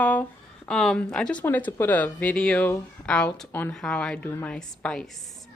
I just wanted to put a video out on how I do my spice.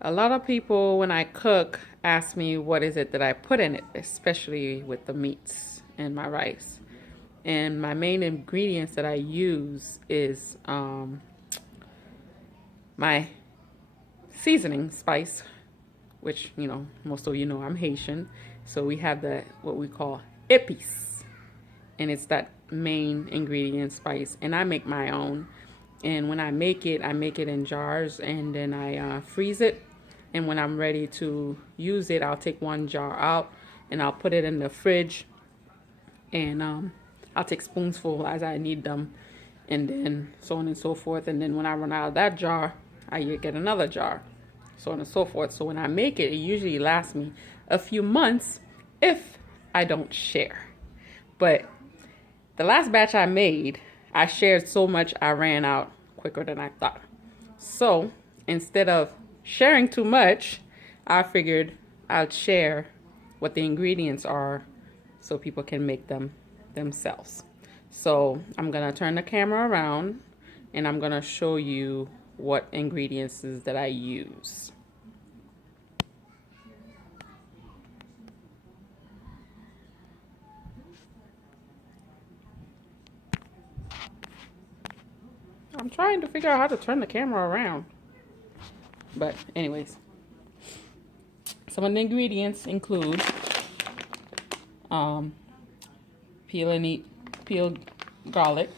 A lot of people, when I cook, ask me what is it that I put in it, especially with the meats and my rice. And my main ingredients that I use is my seasoning spice, which, most of you know I'm Haitian. So we have what we call épise, and it's that main ingredient spice, and I make my own. And when I make it in jars, and then I freeze it. And when I'm ready to use it, I'll take one jar out and I'll put it in the fridge, and I'll take spoonsful as I need them, and then so on and so forth. And then when I run out of that jar, I get another jar, so on and so forth. So when I make it, it usually lasts me a few months if I don't share. But the last batch I made, I shared so much I ran out quicker than I thought. So instead of sharing too much, I figured I'd share what the ingredients are so people can make them themselves. So I'm gonna turn the camera around and I'm gonna show you what ingredients is that I use. I'm trying to figure out how to turn the camera around. But anyways, some of the ingredients include peeled garlic.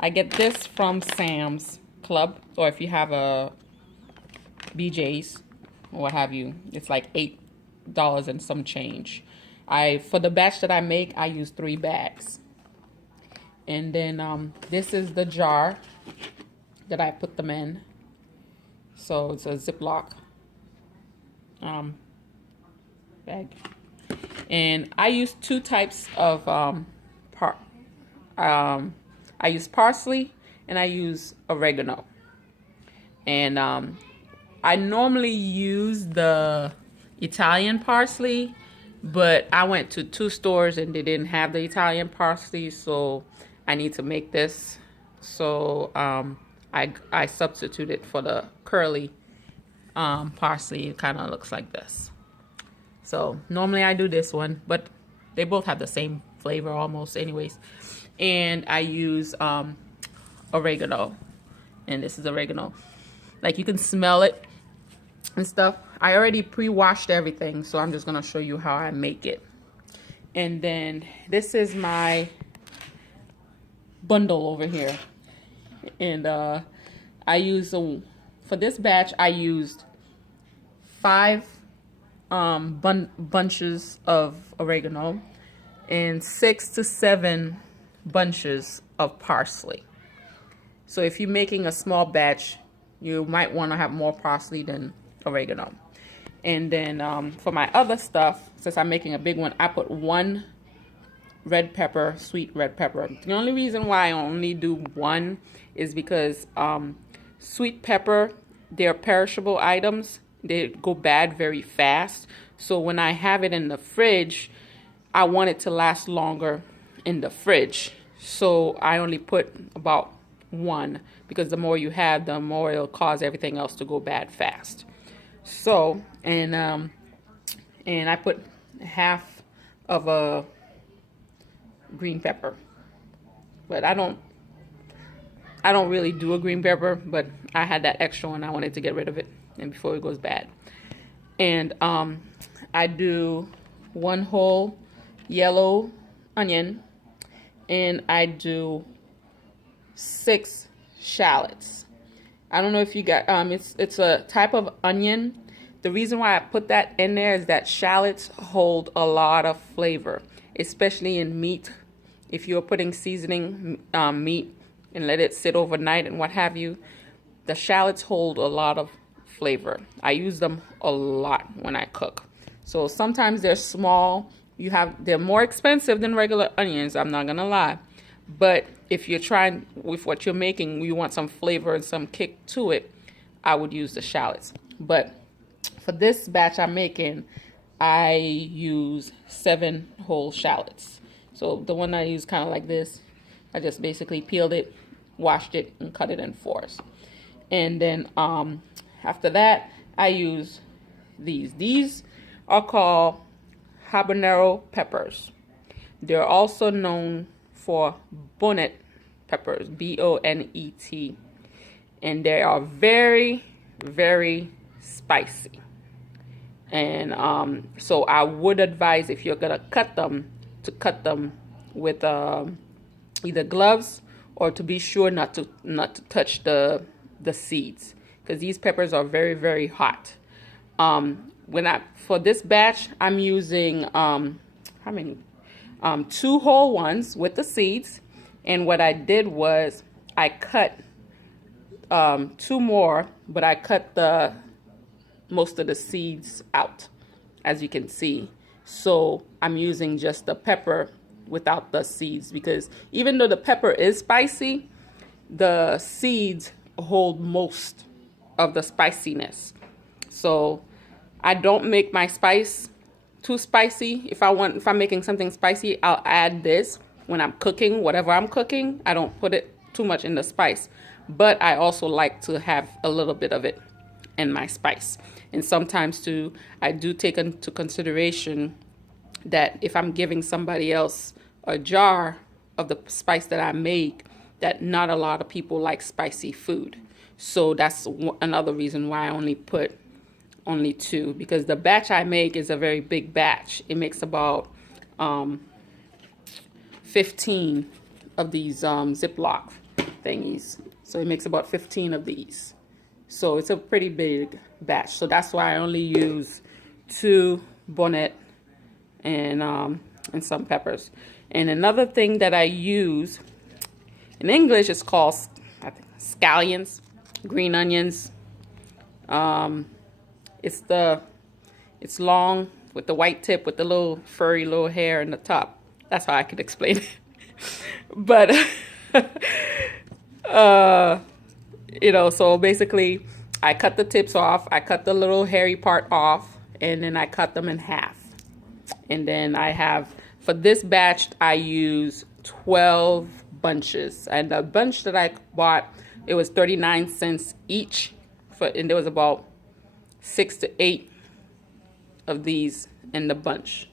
I get this from Sam's Club, or if you have a BJ's or what have you, it's like $8 and some change. For the batch that I make, I use 3 bags. And then this is the jar that I put them in. So it's a Ziploc bag. And I use 2 types of I use parsley and I use oregano. And I normally use the Italian parsley, but I went to 2 stores and they didn't have the Italian parsley, so I need to make this. So I substituted for the curly parsley. It kind of looks like this. So normally I do this one, but they both have the same flavor almost anyways. And I use oregano, and this is oregano. Like, you can smell it and stuff. I already pre-washed everything, so I'm just gonna show you how I make it. And then this is my bundle over here, and I use for this batch I used 5 bunches of oregano and 6 to 7 bunches of parsley. So if you're making a small batch, you might want to have more parsley than oregano. And then for my other stuff, since I'm making a big one, I put 1 red pepper, sweet red pepper. The only reason why I only do 1 is because sweet pepper, they're perishable items. They go bad very fast. So when I have it in the fridge, I want it to last longer in the fridge. So I only put about 1, because the more you have, the more it'll cause everything else to go bad fast. So, and I put half of a green pepper. But I don't really do a green pepper, but I had that extra one. I wanted to get rid of it and before it goes bad. And I do 1 whole yellow onion, and I do 6 shallots. I don't know if you got it's a type of onion. The reason why I put that in there is that shallots hold a lot of flavor, especially in meat. If you're putting seasoning meat and let it sit overnight and what have you, the shallots hold a lot of flavor. I use them a lot when I cook. So sometimes they're small. They're more expensive than regular onions, I'm not gonna lie. But if you're trying with what you're making, you want some flavor and some kick to it, I would use the shallots. But for this batch I'm making, I use 7 whole shallots. So the one I use kind of like this, I just basically peeled it, washed it, and cut it in fours. And then after that, I use these. These are called habanero peppers. They're also known for bonnet peppers, B-O-N-E-T. And they are very, very spicy. And so I would advise, if you're gonna cut them, to cut them with either gloves, or to be sure not to touch the seeds, because these peppers are very, very hot. For this batch, I'm using how many? 2 whole ones with the seeds. And what I did was I cut 2 more, but I cut most of the seeds out, as you can see. So I'm using just the pepper without the seeds, because even though the pepper is spicy, the seeds hold most of the spiciness. So I don't make my spice too spicy. If I'm making something spicy, I'll add this when I'm cooking, whatever I'm cooking. I don't put it too much in the spice, but I also like to have a little bit of it in my spice. And sometimes too, I do take into consideration that if I'm giving somebody else a jar of the spice that I make, that not a lot of people like spicy food. So that's another reason why I only put 2, because the batch I make is a very big batch. It makes about 15 of these Ziploc thingies. So it makes about 15 of these. So it's a pretty big batch. So that's why I only use 2 bonnet and some peppers. And another thing that I use in English is called, I think, scallions, green onions. It's long with the white tip with the little furry little hair in the top. That's how I could explain it. But so basically I cut the tips off, I cut the little hairy part off, and then I cut them in half. And then for this batch, I use 12 bunches. And the bunch that I bought, it was 39 cents each, and there was about 6 to 8 of these in the bunch.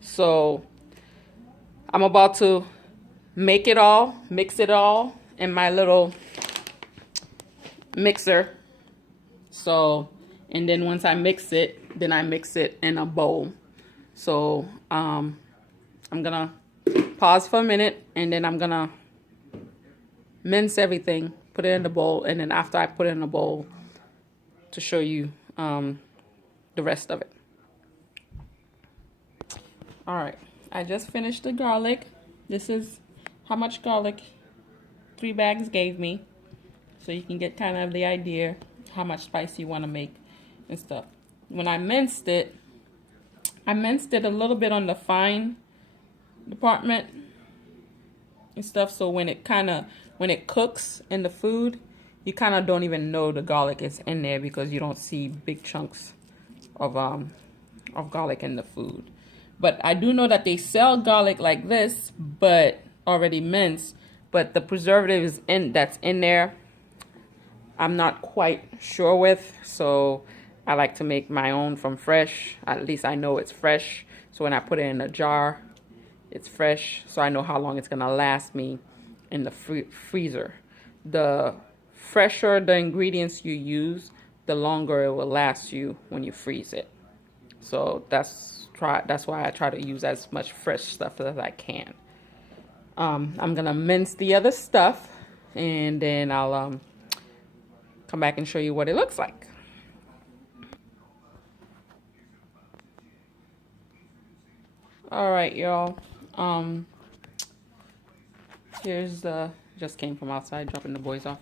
So I'm about to mix it all in my little mixer. So, and then once I mix it, then I mix it in a bowl. So I'm gonna pause for a minute, and then I'm gonna mince everything, put it in the bowl, and then after I put it in the bowl, to show you the rest of it. All right, I just finished the garlic. This is how much garlic 3 bags gave me, so you can get kind of the idea how much spice you want to make and stuff. When I minced it a little bit on the fine department and stuff, so when it cooks in the food, you kind of don't even know the garlic is in there, because you don't see big chunks of garlic in the food. But I do know that they sell garlic like this, but already minced. But the preservative that's in there, I'm not quite sure with. So I like to make my own from fresh. At least I know it's fresh. So when I put it in a jar, it's fresh. So I know how long it's gonna last me in the freezer. The fresher the ingredients you use, the longer it will last you when you freeze it. So that's why I try to use as much fresh stuff as I can. I'm gonna mince the other stuff, and then I'll come back and show you what it looks like. All right, y'all. Here's just came from outside, dropping the boys off.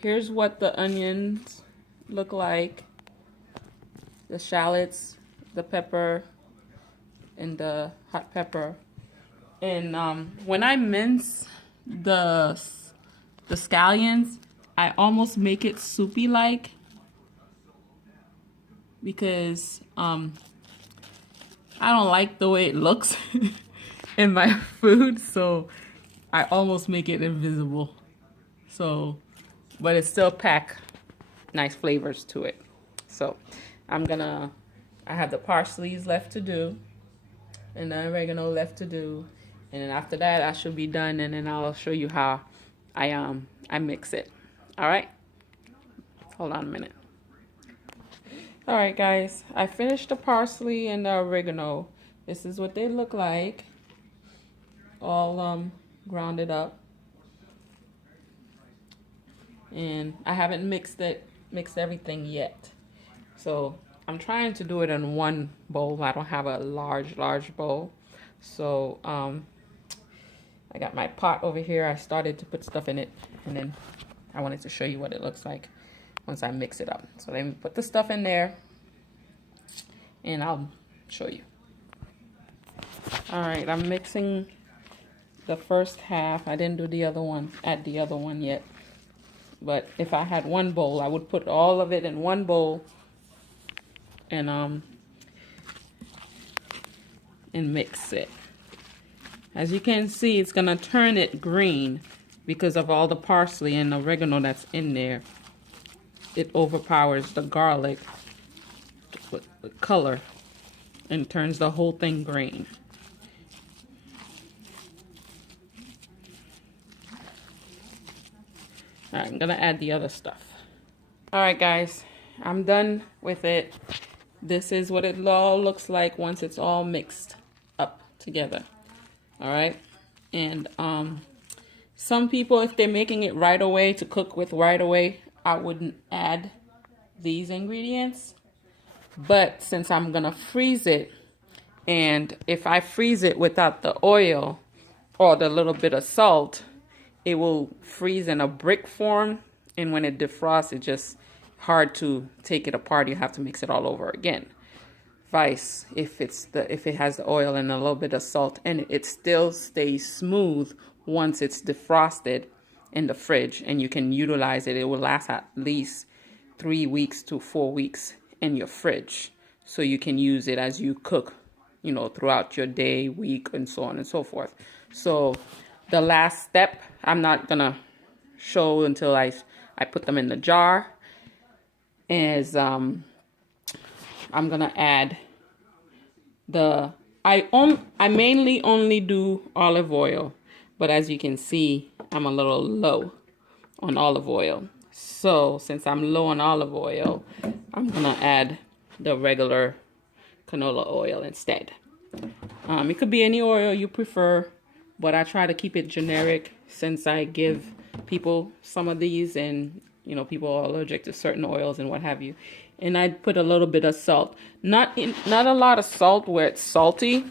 Here's what the onions look like, the shallots, the pepper, and the hot pepper. And when I mince the scallions, I almost make it soupy like, because I don't like the way it looks. in my food, so I almost make it invisible. So, but it still pack nice flavors to it. So I have the parsleys left to do and the oregano left to do. And then after that, I should be done, and then I'll show you how I mix it. All right? Hold on a minute. All right, guys. I finished the parsley and the oregano. This is what they look like. All grounded up. And I haven't mixed everything yet. So I'm trying to do it in one bowl. I don't have a large bowl. So I got my pot over here. I started to put stuff in it, and then I wanted to show you what it looks like once I mix it up. So let me put the stuff in there, and I'll show you. All right, I'm mixing the first half. I didn't do the other one, add the other one yet. But if I had one bowl, I would put all of it in one bowl and mix it. As you can see, it's gonna turn it green because of all the parsley and oregano that's in there. It overpowers the garlic with color and turns the whole thing green. All right, I'm gonna add the other stuff. All right, guys, I'm done with it. This is what it all looks like once it's all mixed up together. All right, and some people, if they're making it right away to cook with right away, I wouldn't add these ingredients. But since I'm gonna freeze it, and if I freeze it without the oil or the little bit of salt, it will freeze in a brick form, and when it defrosts, it's just hard to take it apart. You have to mix it all over again. Vice, if it has the oil and a little bit of salt, and it still stays smooth once it's defrosted in the fridge, and you can utilize it. It will last at least 3 weeks to 4 weeks in your fridge, so you can use it as you cook, you know, throughout your day, week, and so on and so forth. So the last step, I'm not gonna show until I put them in the jar, is I'm gonna add I mainly only do olive oil, but as you can see, I'm a little low on olive oil. So since I'm low on olive oil, I'm gonna add the regular canola oil instead. It could be any oil you prefer, but I try to keep it generic since I give people some of these, and you know, people are allergic to certain oils and what have you. And I put a little bit of salt, not a lot of salt where it's salty,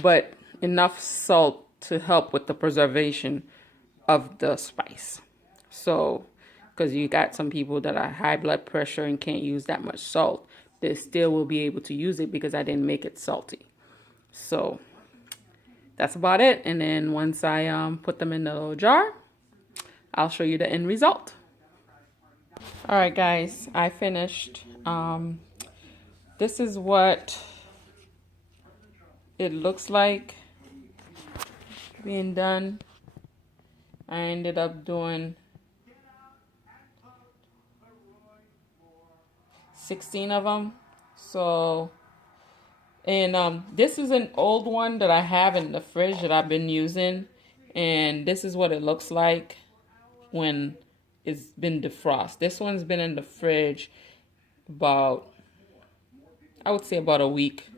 but enough salt to help with the preservation of the spice. So, because you got some people that are high blood pressure and can't use that much salt, they still will be able to use it because I didn't make it salty. So that's about it. And then once I put them in the little jar, I'll show you the end result. All right, guys, I finished. This is what it looks like being done. I ended up doing 16 of them. So, and this is an old one that I have in the fridge that I've been using, and this is what it looks like when it's been defrosted. This one's been in the fridge about, I would say about a week,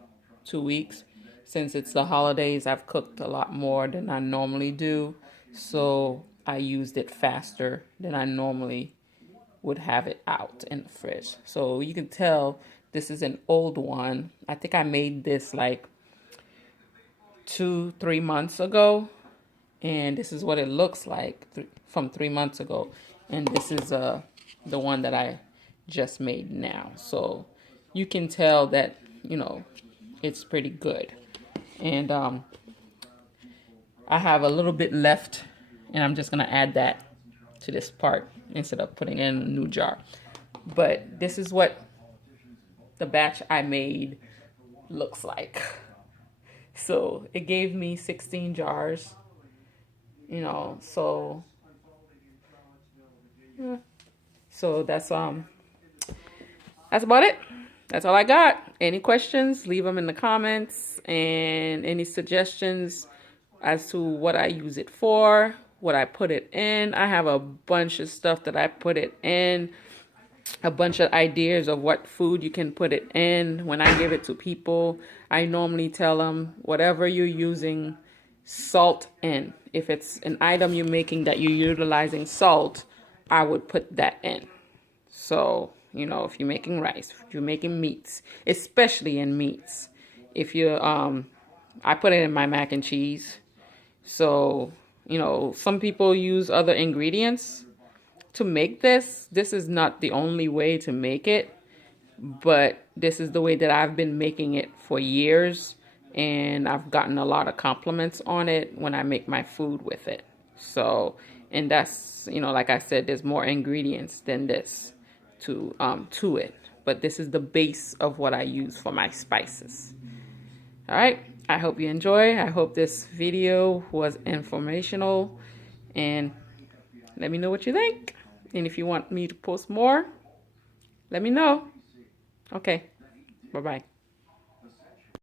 2 weeks. Since it's the holidays, I've cooked a lot more than I normally do, so I used it faster than I normally would have it out in the fridge. So you can tell this is an old one. I think I made this like 2-3 months ago, and this is what it looks like from 3 months ago. And this is the one that I just made now. So you can tell that, you know, it's pretty good. And I have a little bit left, and I'm just going to add that to this part instead of putting it in a new jar. But this is what the batch I made looks like. So it gave me 16 jars, you know, so yeah. So that's about it. That's all I got. Any questions, leave them in the comments, and any suggestions as to what I use it for, what I put it in. I have a bunch of stuff that I put it in, a bunch of ideas of what food you can put it in. When I give it to people, I normally tell them whatever you're using salt in. If it's an item you're making that you're utilizing salt, I would put that in. So, you know, if you're making rice, if you're making meats, especially in meats, if you're, I put it in my mac and cheese. So, you know, some people use other ingredients to make this. This is not the only way to make it, but this is the way that I've been making it for years. And I've gotten a lot of compliments on it when I make my food with it. So, and that's, you know, like I said, there's more ingredients than this to it, but this is the base of what I use for my spices. All right, I hope you enjoy. I hope this video was informational, and let me know what you think. And if you want me to post more, let me know. Okay, bye-bye.